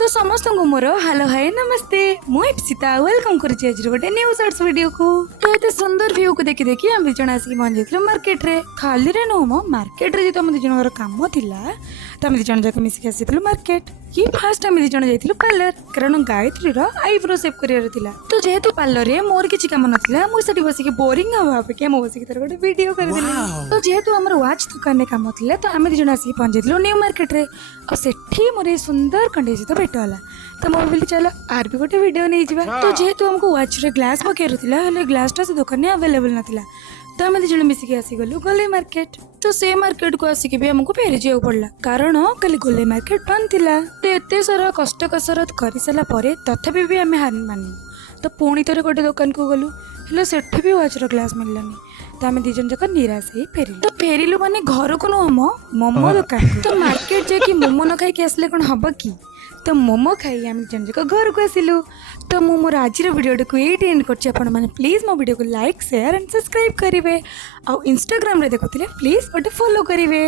तो समस्त को मोर हेलो हाय नमस्ते मु इप्सिता वेलकम करुच्ची आज गोटे न्यू शॉर्ट्स वीडियो को। तो ये सुंदर व्यू को देखी देखी आम दिज आसिक पहुंच जाइलु मार्केट रे। खाली रे नो मो मार्केट रे जो आम दिज काम थिला तो आम दिज जाक मिसिक आसिलु मार्केट कि फास्ट आम दिज जाइलु पार्लर कारण गायत्री रो आईब्रो शेप करियर थिला। तो जेहेतु पार्लर रे मोर किछि काम नथिला मु सेठी बसिक बोरिंग हवा अपेक्षा मु बसिक तर गोटे वीडियो कर देली। तो जेहेतु हमर वॉच दुकान रे काम थिला तो आम दिज आसिक पहुंच जाइलु न्यू मार्केट रे। और सेठी मोर सुंदर कंडीज तो भेट होला तो मैं बोली चलो आर भी गोटे वीडियो नहीं जावा। तो जेहेतु हमको वॉच रे ग्लास पकेर थिला हेले ग्लास टा से दुकान में अवेलेबल नथिला तो आम दिज मिसिक आसी गलु गोले मार्केट। तो से मार्केट को आसिक भी हमको फेरी जाऊ पड़ला कारण कल गोले मार्केट बंद थिला। तो एते सारा कष्ट कसरत कर सारा परे तथापि भी आम हार मानी तो पुणी थे गोटे दुकान को गलु हेलो सेठी भी वॉच रो ग्लास मिललानी तो आम दिजन जाक निराश ही फेरिलु। तो फेरिलु माने घर को नुह मोमो दुकान तो मार्केट जाकि मोमो न खाई आसले कौन हम कि तो मोमो खाई आम दिजन जाक घर को आसिलु। तो मु मोर आज वीडियो को ये एंड कर प्लीज मो वीडियो को लाइक शेयर एंड सब्सक्राइब करेंगे। आउ इंस्टाग्राम रे देखुले प्लीज गोटे फॉलो करेंगे।